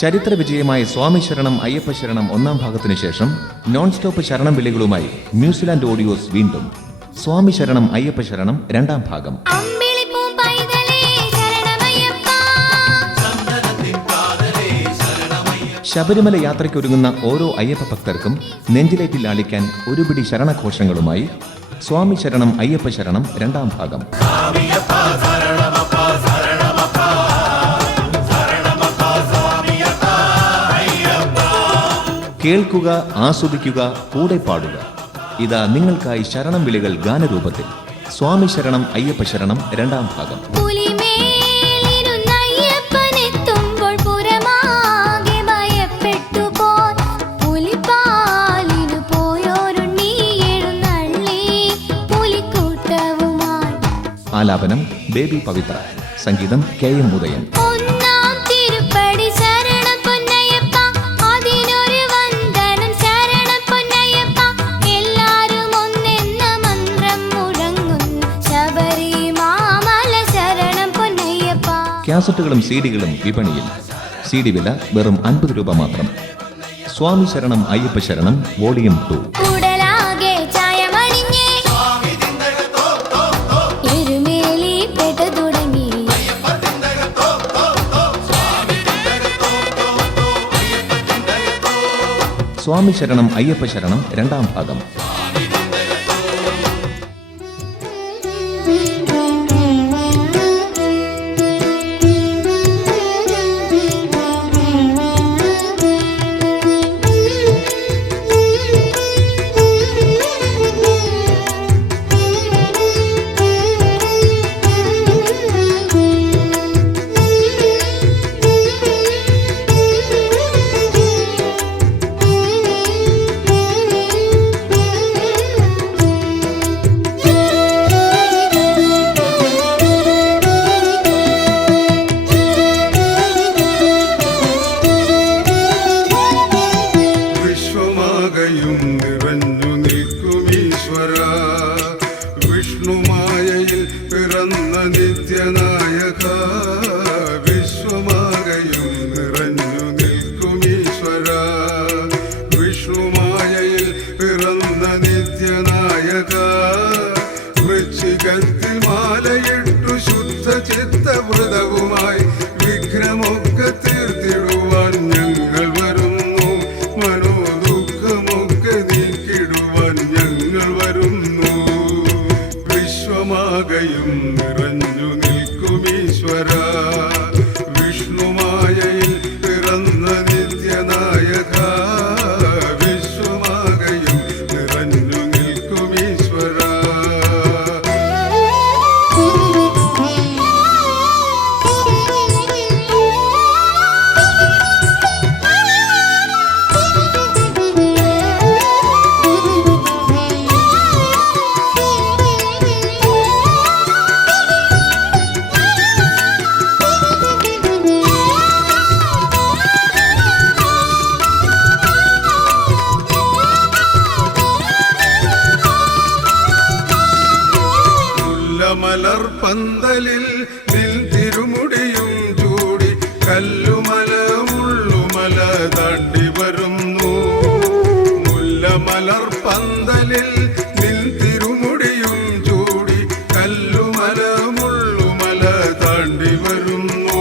ചരിത്ര വിജയമായ സ്വാമി ശരണം അയ്യപ്പ ശരണം ഒന്നാം ഭാഗത്തിനു ശേഷം നോൺ സ്റ്റോപ്പ് ശരണം വിളികളുമായി ന്യൂസിലാൻഡ് ഓഡിയോസ് വീണ്ടും സ്വാമി ശരണം അയ്യപ്പ ശരണം രണ്ടാം ഭാഗം. ശബരിമല യാത്രയ്ക്കൊരുങ്ങുന്ന ഓരോ അയ്യപ്പ ഭക്തർക്കും നെഞ്ചിലേറ്റിൽ ആളിക്കാൻ ഒരു പിടി ശരണഘോഷങ്ങളുമായി സ്വാമി ശരണം അയ്യപ്പ ശരണം രണ്ടാം ഭാഗം. കേൾക്കുക, ആസ്വദിക്കുക, കൂടെ പാടുക. ഇതാ നിങ്ങൾക്കായി ശരണം വിളികൾ ഗാനരൂപത്തിൽ. സ്വാമി ശരണം അയ്യപ്പ ശരണം രണ്ടാം ഭാഗം. ആലാപനം ബേബി പവിത്ര, സംഗീതം KM ഉദയൻ. കാസറ്റുകളും CD-കളും വിപണിയിൽ. CD വില വെറും 50 രൂപ മാത്രം. സ്വാമി ശരണം അയ്യപ്പ ശരണം വോളിയം 2. സ്വാമി ശരണം അയ്യപ്പ ശരണം രണ്ടാം ഭാഗം. വിഷ്ണുമായയിൽ പിറന്ന നിത്യനായക, വിശ്വമാകയും നിറഞ്ഞു നിൽക്കുമീശ്വര. വിഷ്ണുമായയിൽ പിറന്ന നിത്യനായക, വൃശ്ചികത്തിൽ മാലയിട്ടു ശുദ്ധ ചിത്തവ്രതവുമായി വിഘ്നമൊക്കെ തീർത്തിടുവാൻ ഞങ്ങൾ വരുന്നു. മനോദുഃഖമൊക്കെ നീക്കിടുവാൻ ഞങ്ങൾ വരുന്നു. വിശ്വമാകയും നിറഞ്ഞു നിൽക്കുമീശ്വര. വിഷ്ണുമായയിൽ പിറന്ന നിത്യനായക, വിശ്വമാകയും നിറഞ്ഞു നിൽക്കുമീശ്വര. മലർ പന്തലിൽ നിൽ തിരുമുടിയും ചൂടി കല്ലുമല മുള്ളുമല താണ്ടി വരുന്നു. മുല്ലമലർ പന്തലിൽ നിൽ തിരുമുടിയും ചൂടി കല്ലുമല മുള്ളുമല താണ്ടി വരുന്നു.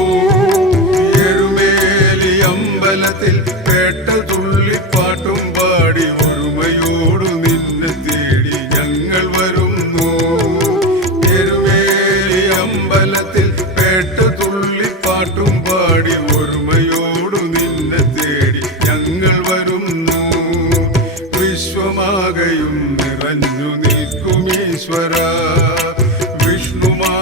എഴുമേലി അമ്പലത്തിൽ പേട്ട തുള്ളിപ്പാട്ടും പാടി ഒരുമയോടു നിന്നെ തേടി ഞങ്ങൾ വരുന്നു. അമ്പലത്തിൽ പേട്ട തുള്ളിപ്പാട്ടും പാടി ഒരുമയോടു നിന്നെ തേടി ഞങ്ങൾ വരുന്നു. വിശ്വമാകയും നിറഞ്ഞു നിൽക്കുമീശ്വര. വിഷ്ണുമാ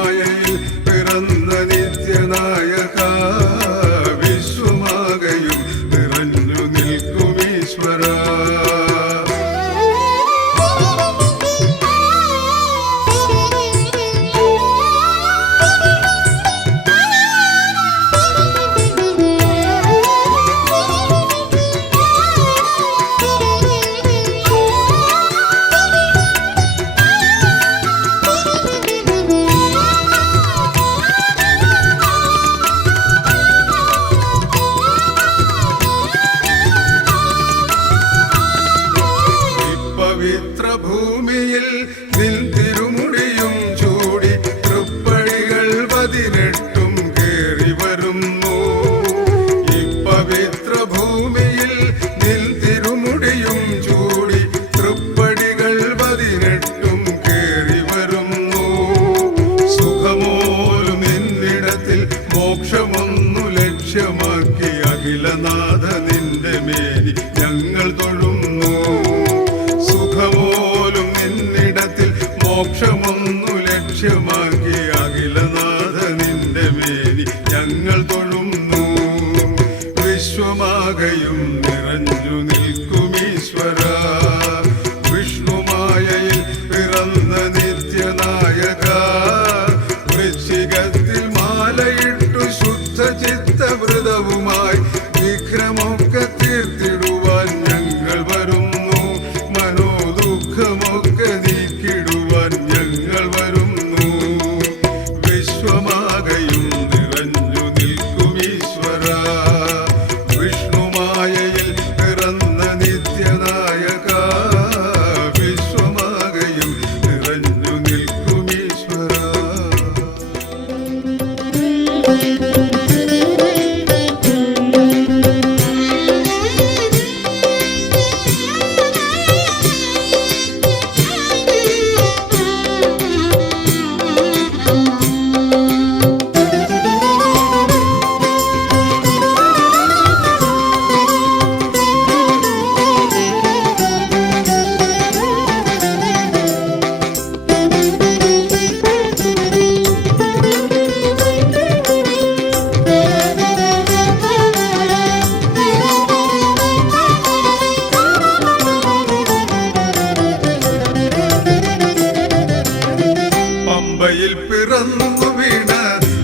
പിറന്നു വീണ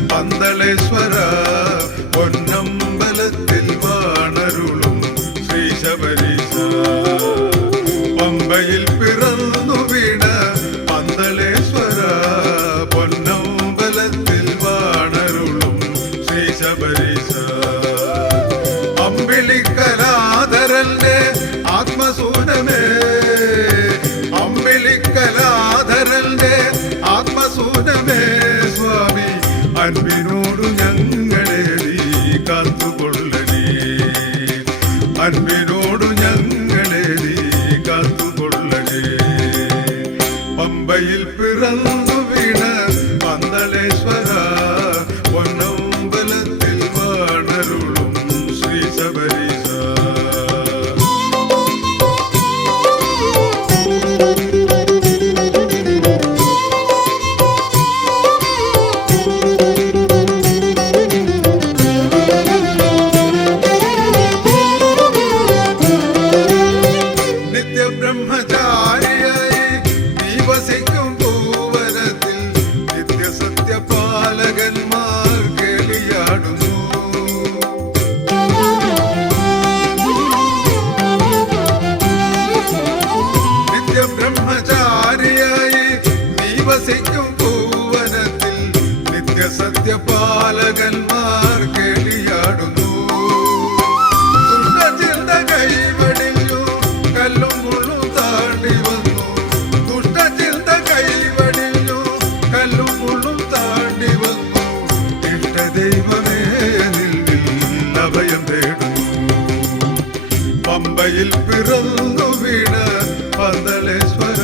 പന്തളേശ്വര പൊന്നമ്പലത്തിൽ വാണരുളും ശ്രീ ശബരീശ. പമ്പയിൽ പിറന്നു വീണ പന്തളേശ്വര പൊന്നമ്പലത്തിൽ വാണരുളും ശ്രീ ശബരീശ. അമ്പിളിക്കലാധരന്റെ ആത്മസൂനമേ, അമ്പിളിക്കലാധരന്റെ ആത്മസൂനമേ സ്വാമി, അൻപിനോടു ഞങ്ങളെ നീ കാത്തുകൊള്ളണേ, അൻപിനോടു ഞങ്ങളെ നീ കാത്തുകൊള്ളണേ. പമ്പയിൽ പിറന്നു വീണ പന്തളേശ്വര പൊന്നമ്പലത്തിൽ വാണരുളും ശ്രീ ശബരീശ. നിത്യബ്രഹ്മചാരിയായി നീ വസിക്കും ഭൂവനത്തിൽ നിത്യസത്യപാലകന്മാർ കേളിയാടുന്നു. നിത്യബ്രഹ്മചാരിയായി നീ വസിക്കും ഭൂവനത്തിൽ നിത്യസത്യപാലകന്മാർ കേളിയാടുന്നു. ദുഷ്ടചിന്ത കൈവടിഞ്ഞു കല്ലും മുള്ളും താണ്ടി വന്നു, ദുഷ്ടചിന്ത കൈവടിഞ്ഞു കല്ലും മുള്ളും താണ്ടി വന്നു. ഇഷ്ടദൈവമേ നിന്നിൽ അഭയം തേടുന്നു. പമ്പയിൽ പിറന്നു വീണ പന്തളേശ്വര.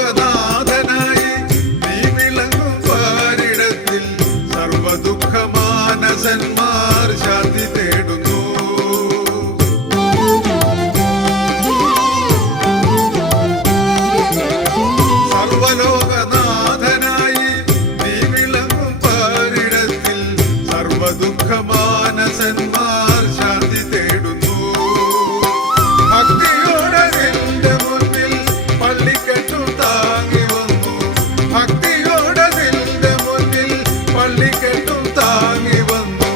സർവലോകനാഥനായി നീ വിളങ്ങും പാരിടത്തിൽ സർവദുഃഖമാനസന്മാർ ശാന്തി തേടുന്നു. സർവലോകനാഥനായി നീ വിളങ്ങും പാരിടത്തിൽ സർവദുഃഖമാനസന്മാർ ശാന്തി തേടുന്നു. ഭക്തിയോടെ നിന്റെ മുന്നിൽ പള്ളിക്കെട്ടും താങ്ങി വന്നു, ഭക്തിയോടെ നിന്റെ മുന്നിൽ പള്ളിക്കെട്ടും താങ്ങി വന്നു.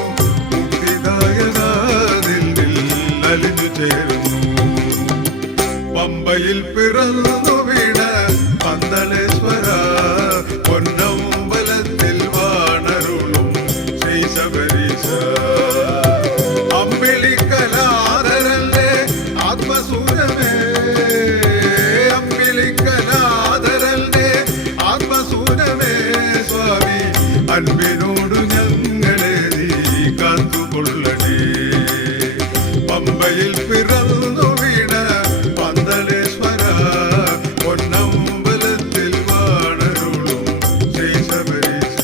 മുക്തിദായകനിൽ അലിഞ്ഞു ചേരുന്നു. പമ്പയിൽ പിറന്നു വീണ പന്തളേശ്വര പൊന്നമ്പലത്തിൽ വാണരുളും ശ്രീ ശബരീശ. അമ്പിളിക്കലാധരന്റെ ആത്മസൂനമേ, അമ്പിളിക്കലാധരന്റെ ആത്മസൂനമേ സ്വാമി, അൻപിനോടു ഞങ്ങളെ നീ കാത്തുകൊള്ളണേ. പമ്പയിൽ പിറന്നു വീണ പന്തളേശ്വര പൊന്നമ്പലത്തിൽ വാണരുളും ശ്രീ ശബരീശ.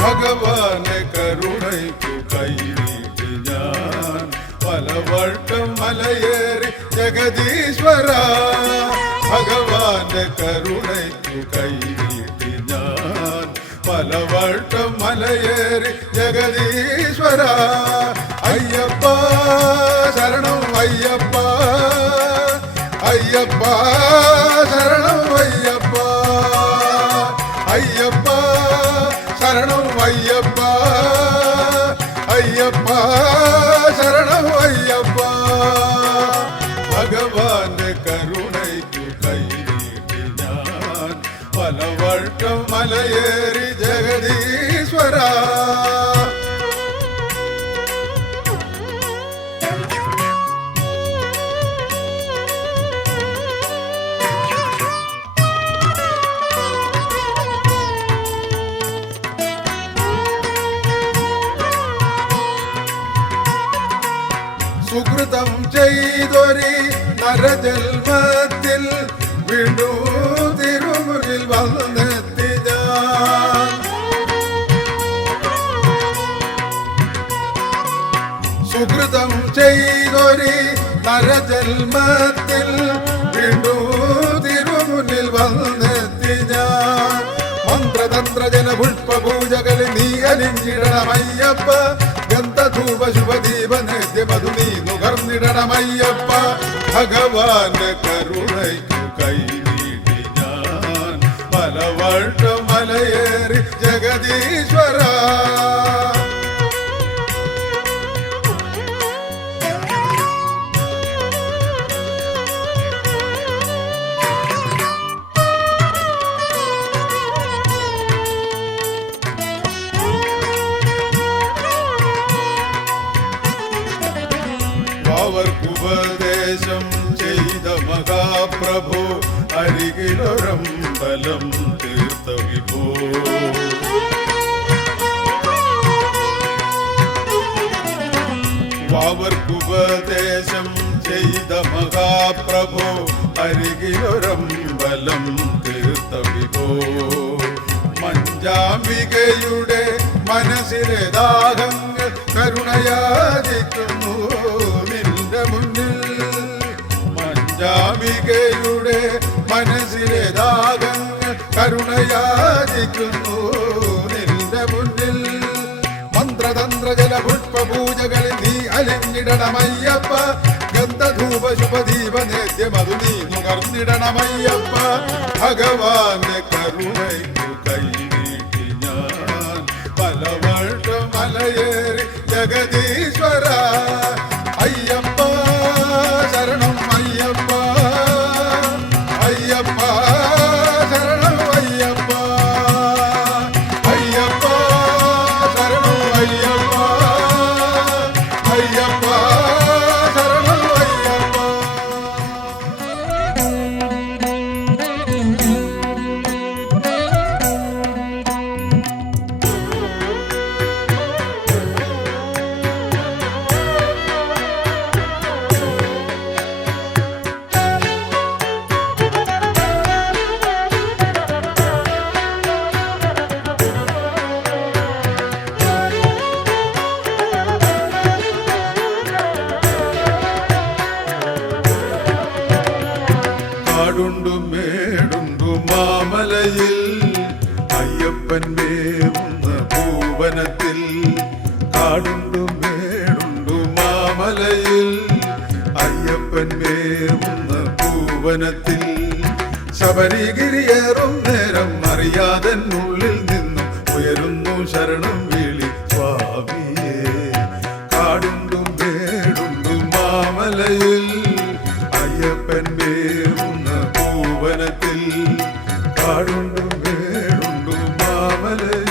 ഭഗവാനെ കരുണയ്ക്കു കൈനീട്ടി ഞാൻ പലവട്ടം മലയേറി ജഗദീശ്വര. ഭഗവാന്റെ കരുണയ്ക്കു കൈനീട്ടി ഞാൻ പലവട്ടം മലയേറി ജഗദീശ്വര. അയ്യപ്പ ശരണം അയ്യപ്പ, അയ്യപ്പ ശരണം അയ്യപ്പ, അയ്യപ്പ ശരണം അയ്യപ്പ, അയ്യപ്പ ശരണം അയ്യപ്പ. ഭഗവാന്റെ കരുണയ്ക്കു കൈനീട്ടി ഞാൻ പലവട്ടം മലയേറി ജഗദീശ്വര. ചെയ്തൊരി നരജന്മത്തിൽ വീണ്ടും തിരുമുറിൽ വന്നെത്തി ഞാൻ. സുഹൃതം ചെയ്തൊരി നരജന്മത്തിൽ വീണ്ടും തിരുമുന്നിൽ വന്നെത്തി ഞാൻ. മന്ത്രതന്ത്ര ജനപുഷ്പപൂജകളിൽ നീ അലിഞ്ഞിടണമയ്യപ്പ. ഗന്ധധൂപ ശുഭദീപ നേദ്യമതു നീ നുകർന്നിടണമയ്യപ്പ. ഭഗവാന്റെ കരുണയ്ക്കു കൈനീട്ടി ഞാൻ പലവട്ടം മലയേറി ജഗദീശ്വര. അവർക്കുപദേശം ചെയ്ത മഹാപ്രഭു അരികിലൊരമ്പലം തീർത്ത വിഭോ. അവർക്കുപദേശം ചെയ്ത മഹാപ്രഭു അരികിലൊരമ്പലം തീർത്ത വിഭോ. മഞ്ചാംബികയുടെ മനസ്സിലെ ദാഹങ്ങൾ കരുണയാചിക്കുന്നു നിന്റെ മുന്നിൽ. മഞ്ചാംബികയുടെ മനസ്സിലെ ദാഹങ്ങൾ കരുണയാചിക്കുന്നു നിന്റെ മുന്നിൽ. മന്ത്രതന്ത്ര ജലപുഷ്പപൂജകളിൽ നീ അലിഞ്ഞിടണമയ്യപ്പ. ഗന്ധധൂപ ശുഭദീപ നേദ്യമതു നീ നുകർന്നിടണമയ്യപ്പ. ഭഗവാന്റെ കരുണയ്ക്കു കൈനീട്ടി ഞാൻ പലവട്ടം മലയേറി ജഗദീശ്വര. അയ്യപ്പ ശരണം അയ്യപ്പ. അയ്യപ്പ ശരണം അയ്യപ്പ. അയ്യപ്പ ശരണം അയ്യപ്പ. അയ്യപ്പ ശരണം അയ്യപ്പ. കാടുണ്ടു മേടുണ്ടു മാമലയിൽ അയ്യപ്പൻ മേവുന്ന ഭൂവനത്തിൽ. കാടുണ്ടു മേടുണ്ടു മാമലയിൽ അയ്യപ്പൻ മേവുന്ന ഭൂവനത്തിൽ. ശബരിഗിരിയേറും നേരം അറിയാതെ ഉള്ളിൽ നിന്നും ഉയരുന്നു ശരണം വിളി സ്വാമിയേ. കാടുണ്ടു മേടുണ്ടു മാമലയിൽ അയ്യപ്പൻ മേവുന്ന ഭൂവനത്തിൽ. കാടുണ്ടു മേടുണ്ടു മാമലയിൽ.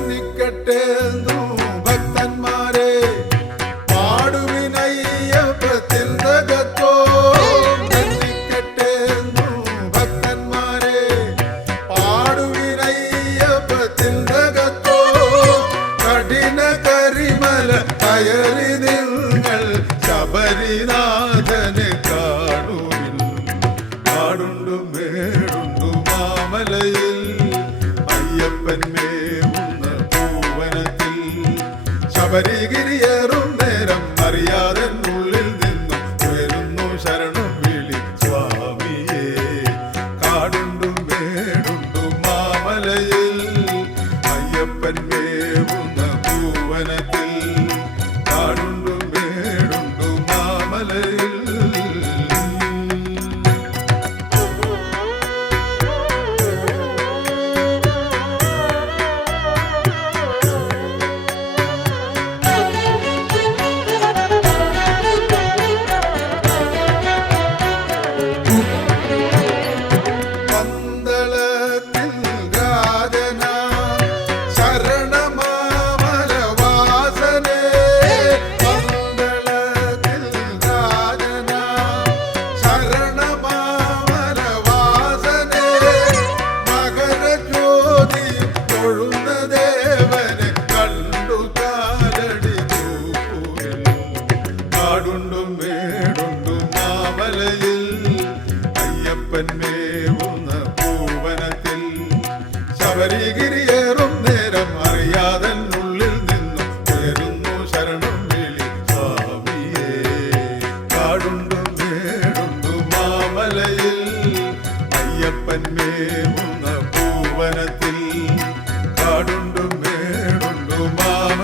കന്നിക്കട്ടേന്തു ഭക്തന്മാരെ പാടുവിനയ്യപ്പത്തിൽ നഗത്തോ. കന്നിക്കട്ടേന്തു ഭക്തന്മാരെ പാടുവിനയ്യപ്പത്തിൽ നഗത്തോ. കഠിന കരിമല കയറി നിങ്ങൾ ശബരിനാഥനെ കാണുവിൻ. കാടുണ്ടു മേടുണ്ടു മാമലയിൽ അയ്യപ്പൻ മേവുന്ന ഭൂവനത്തിൽ. ശബരിഗിരിയേറും നേരം അറിയാതെ ഉള്ളിൽ നിന്നും ഉയരുന്നു ശരണം വിളി സ്വാമിയേ. കാടുണ്ടു മേടുണ്ടു മാമലയിൽ അയ്യപ്പൻ മേവുന്ന ഭൂവനത്തിൽ. കാടുണ്ടു മേടുണ്ടു മാമലയിൽ. ശബരിഗിരിയേറും നേരം അറിയാതെ ഉള്ളിൽ നിന്നും ഉയരുന്നു ശരണം വിളി സ്വാമിയേ. കാടുണ്ടു മേടുണ്ടു മാമലയിൽ അയ്യപ്പൻ മേവുന്ന പൂവനത്തിൽ. കാടുണ്ടു മേടുണ്ടു മാമലയിൽ